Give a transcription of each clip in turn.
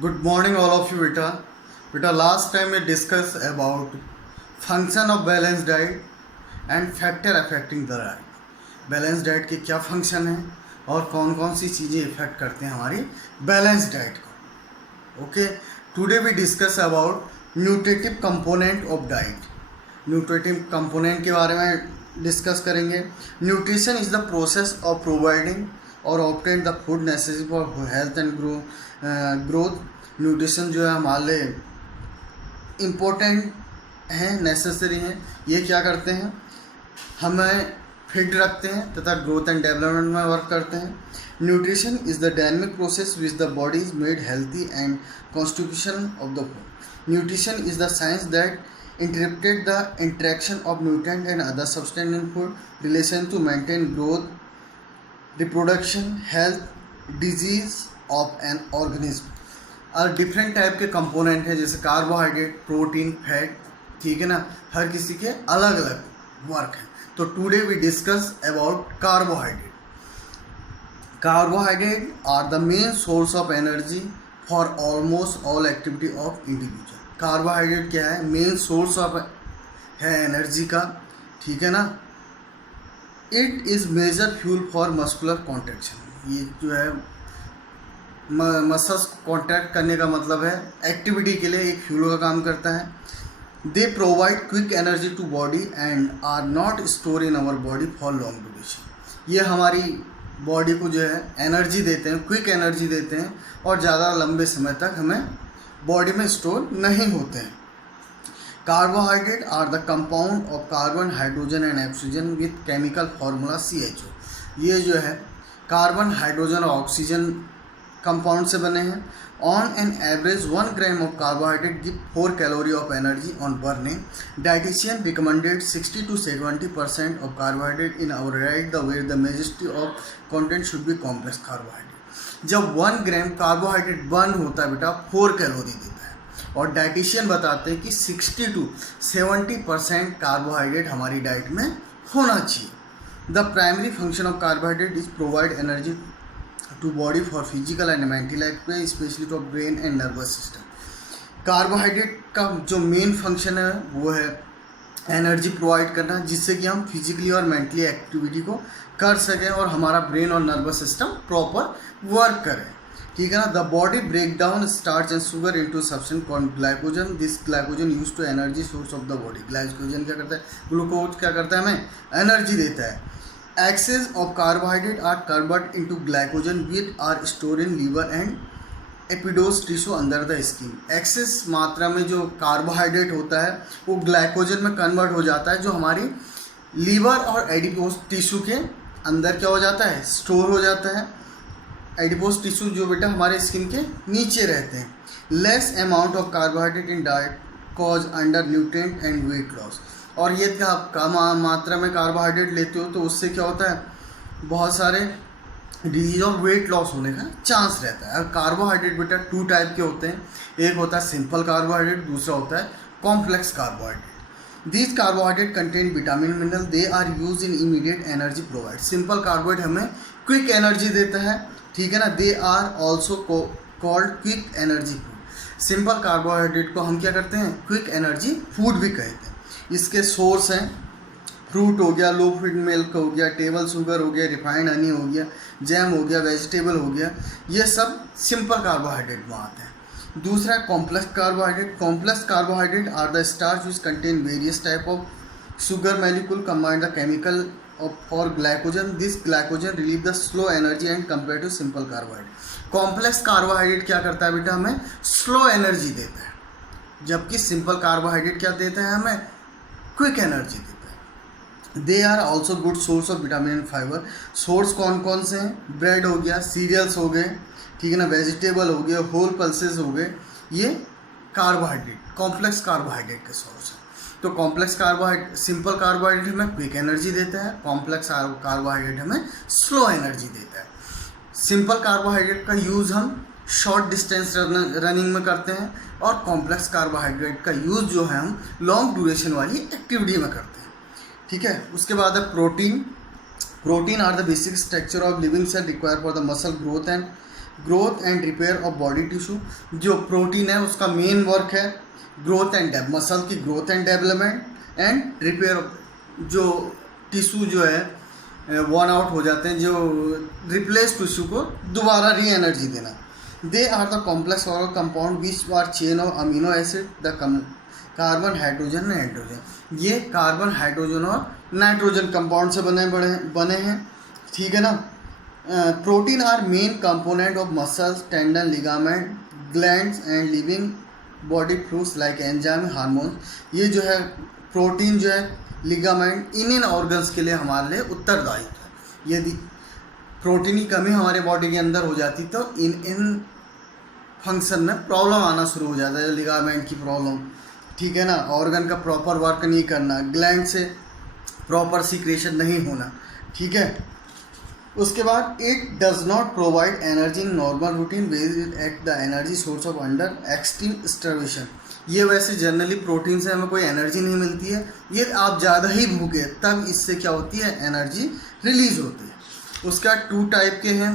Good morning, all of you, beta. Beta, last time we discussed about function of balanced diet and factor affecting the diet. Balance diet के क्या function है और कौन कौन सी चीज़ें effect करते हैं हमारी बैलेंस डाइट को. Okay, today we discuss about nutritive component of diet. Nutritive component के बारे में डिस्कस करेंगे. Nutrition is the process of providing और obtain the food necessary for health and growth. Nutrition जो है हमारे लिए इम्पोर्टेंट हैं, नेसेसरी हैं. ये क्या करते हैं, हमें फिट रखते हैं तथा ग्रोथ एंड डेवलपमेंट में वर्क करते हैं. Nutrition is the dynamic process which the body is made healthy and constitution of the food. Nutrition is the science that interpreted the interaction of nutrient and other substance in food relation to maintain growth, reproduction, health, disease of an organism. और different type के component हैं जैसे carbohydrate, protein, fat. ठीक है ना, हर किसी के अलग अलग वर्क हैं. तो today we discuss about carbohydrate. Carbohydrate are the main source of energy for almost all activity of individual. Carbohydrate क्या है, मेन सोर्स ऑफ है एनर्जी का. ठीक है ना. It is major fuel for muscular contraction. ये जो है मसल्स कॉन्ट्रैक्ट करने का मतलब है एक्टिविटी के लिए एक फ्यूल का काम करता है. They provide quick energy to body and are not store in our body for long duration. ये हमारी बॉडी को जो है एनर्जी देते हैं, क्विक एनर्जी देते हैं और ज़्यादा लंबे समय तक हमें बॉडी में स्टोर नहीं होते हैं. Carbohydrate are the compound of carbon, hydrogen and oxygen with chemical formula CHO. ये जो है कार्बन, हाइड्रोजन और ऑक्सीजन कंपाउंड से बने हैं. On an average 1 gram of carbohydrate give 4 calorie of energy on burning. Dietitian recommended 60 to 70% of carbohydrate in our diet, the where the majority of content should be complex carbohydrate. जब 1 ग्राम carbohydrate burn होता है बेटा 4 calorie देता है और dietitian बताते हैं कि 60 to 70% कार्बोहाइड्रेट हमारी डाइट में होना चाहिए. The primary function of carbohydrate is provide energy to body for physical and mental activity, specially to brain and nervous system. Carbohydrate का जो मेन फंक्शन है वो है एनर्जी प्रोवाइड करना, जिससे कि हम फिजिकली और मेंटली एक्टिविटी को कर सकें और हमारा ब्रेन और नर्वस सिस्टम प्रॉपर वर्क करें. ठीक है ना. The body break down starch and sugar into substance called glycogen. This glycogen use to energy source of the body. Glycogen क्या करता है, ग्लूकोज क्या करता है, हमें एनर्जी देता है. Excess of carbohydrate are convert into glycogen which are store in liver and एपिडोस tissue under the skin. Excess मात्रा में जो कार्बोहाइड्रेट होता है वो ग्लाइकोजन में कन्वर्ट हो जाता है, जो हमारी लीवर और एडिपोस टिश्यू के अंदर क्या हो जाता है, स्टोर हो जाता है. एडिपोस टिश्यू जो बेटा हमारे स्किन के नीचे रहते हैं. Less amount of carbohydrate in diet cause under nutrient and weight loss. और ये क्या आप कम मात्रा में कार्बोहाइड्रेट लेते हो तो उससे क्या होता है, बहुत सारे डिजीज और वेट लॉस होने का चांस रहता है. कार्बोहाइड्रेट बेटा 2 टाइप के होते हैं. एक होता है सिंपल कार्बोहाइड्रेट, दूसरा होता है complex carbohydrate. These carbohydrate contain vitamin mineral. They are used in immediate energy provide. Simple carbohydrate हमें quick energy देता है. ठीक है ना. They are also called quick energy food. Simple carbohydrate को हम क्या करते हैं, quick energy food भी कहते हैं. इसके सोर्स हैं फ्रूट हो गया, लो फैट मिल्क हो गया, टेबल शुगर हो गया, रिफाइंड हनी हो गया, जैम हो गया, वेजिटेबल हो गया. ये सब सिंपल कार्बोहाइड्रेट में आते हैं. दूसरा complex carbohydrate. Complex carbohydrate are the starch which contain various type of sugar molecule combined the chemical और glycogen. This glycogen relieve the slow energy and compare to simple carbohydrate. Complex carbohydrate क्या करता है बेटा, हमें slow energy देता है, जबकि simple carbohydrate क्या देता है, हमें क्विक एनर्जी देता है. They are also good source of vitamin and fibre. Source कौन कौन से हैं, ब्रेड हो गया, सीरियल्स हो गए, ठीक है ना, वेजिटेबल हो गए, होल पल्सेस हो गए. ये कार्बोहाइड्रेट कॉम्प्लेक्स कार्बोहाइड्रेट के सोर्स हैं. तो कॉम्प्लेक्स कार्बोहाइड्रेट, सिंपल कार्बोहाइड्रेट हमें क्विक एनर्जी देता है, कॉम्प्लेक्स कार्बोहाइड्रेट हमें स्लो एनर्जी देता है. सिंपल कार्बोहाइड्रेट का यूज़ हम शॉर्ट डिस्टेंस रनिंग में करते हैं और कॉम्प्लेक्स कार्बोहाइड्रेट का यूज़ जो है हम लॉन्ग ड्यूरेशन वाली एक्टिविटी में करते हैं. ठीक है. उसके बाद है protein. Protein are the basic structure of living cell require for the muscle growth and growth and repair of body tissue. जो प्रोटीन है उसका मेन वर्क है ग्रोथ एंड मसल की growth and development and repair. जो tissue जो है worn out हो जाते हैं, जो रिप्लेस टिश्यू को दोबारा री एनर्जी देना। दे आर द कॉम्प्लेक्स और compound which are chain of amino acid the carbon hydrogen nitrogen. ये कार्बन हाइड्रोजन और नाइट्रोजन कंपाउंड से बने हैं, ठीक है ना। Protein are main component of muscles, tendon, ligament, glands and living body fluids like enzyme, hormones. ये जो है प्रोटीन जो है लिगामेंट इन ऑर्गन्स के लिए हमारे लिए उत्तरदायी है। यदि प्रोटीन की कमी हमारे बॉडी के अंदर हो जाती तो इन फंक्शन में प्रॉब्लम आना शुरू हो जाता है, लिगामेंट की प्रॉब्लम, ठीक है ना, ऑर्गन का प्रॉपर वर्क नहीं करना, ग्लैंड से प्रॉपर सिक्रेशन नहीं होना, ठीक है। उसके बाद it does not provide energy in normal routine ways at the energy source of under extreme starvation. ये वैसे जनरली प्रोटीन से हमें कोई एनर्जी नहीं मिलती है, ये आप ज़्यादा ही भूखे तब इससे क्या होती है एनर्जी रिलीज होती है। उसका 2 टाइप के हैं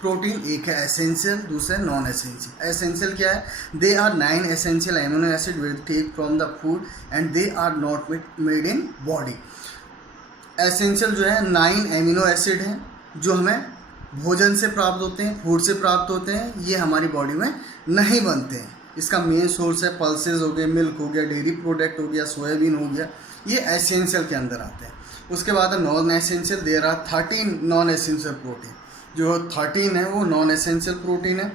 प्रोटीन, एक है एसेंशियल, दूसरा नॉन एसेंशियल। एसेंशियल क्या है? They are 9 essential amino acid will take from the food and they are not made in body. Essential जो है 9 एमिनो एसिड हैं जो हमें भोजन से प्राप्त होते हैं, फूड से प्राप्त होते हैं, ये हमारी बॉडी में नहीं बनते हैं। इसका मेन सोर्स है पल्सेस हो गए, मिल्क हो गया, डेयरी प्रोडक्ट हो गया, सोयाबीन हो गया, ये एसेंशियल के अंदर आते हैं। उसके बाद है non essential, there are 13 non essential protein. जो 13 है वो नॉन एसेंशियल प्रोटीन है।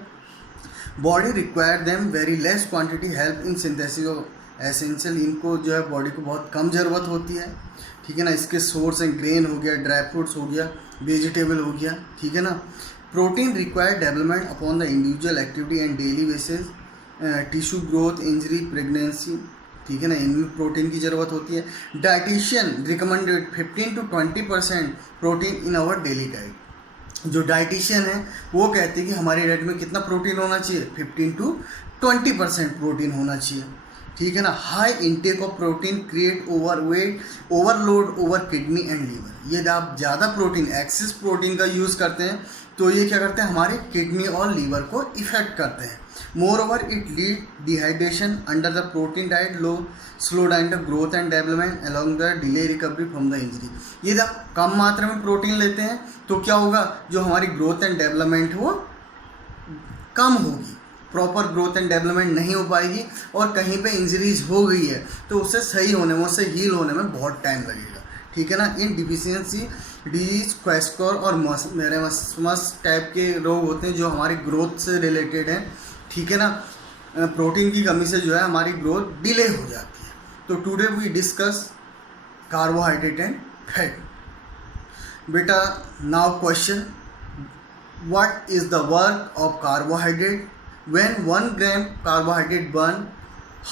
Body require them very less quantity help in synthesis of essential. इनको जो है बॉडी को बहुत कम ज़रूरत होती है, ठीक है ना। इसके सोर्स हैं ग्रेन हो गया, ड्राई फ्रूट्स हो गया, वेजिटेबल हो गया, ठीक है ना। Protein require development upon the individual activity and daily basis, tissue growth, injury, pregnancy, ठीक है ना, इनमें प्रोटीन की ज़रूरत होती है। Dietitian recommended 15 to 20% protein in our daily diet. जो डाइटिशियन है वो कहते हैं कि हमारी डाइट में कितना प्रोटीन होना चाहिए, 15 to 20% प्रोटीन होना चाहिए, ठीक है ना। High intake of protein create overweight, overload over kidney and liver. यदि आप ज़्यादा प्रोटीन, एक्सेस प्रोटीन का यूज़ करते हैं तो ये क्या करते हैं, हमारे किडनी और लीवर को इफेक्ट करते हैं। More over it lead dehydration under the protein diet, low slow down the growth and development along the delay recovery from the injury. यदि आप कम मात्रा में प्रोटीन लेते हैं तो क्या होगा, जो हमारी ग्रोथ एंड डेवलपमेंट वो कम होगी, प्रॉपर ग्रोथ एंड डेवलपमेंट नहीं हो पाएगी, और कहीं पे इंजरीज हो गई है तो उससे सही होने में, उससे हील होने में बहुत टाइम लगेगा, ठीक है ना। इन डिफिशियंसी डिजीज, क्वेस्कोर और मेरेमस टाइप के रोग होते हैं जो हमारी ग्रोथ से रिलेटेड हैं, ठीक है ना। प्रोटीन की कमी से जो है हमारी ग्रोथ डिले हो जाती है। तो today we discuss carbohydrate and fat. बेटा now question, what is the work of carbohydrate? When 1 gram carbohydrate burn,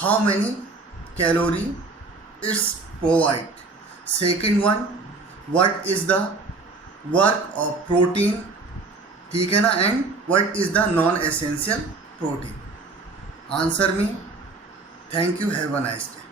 how many calorie it's provide? Second one, what is the work of protein, ठीक है ना, and what is the non-essential protein? Answer me. Thank you. Have a nice day.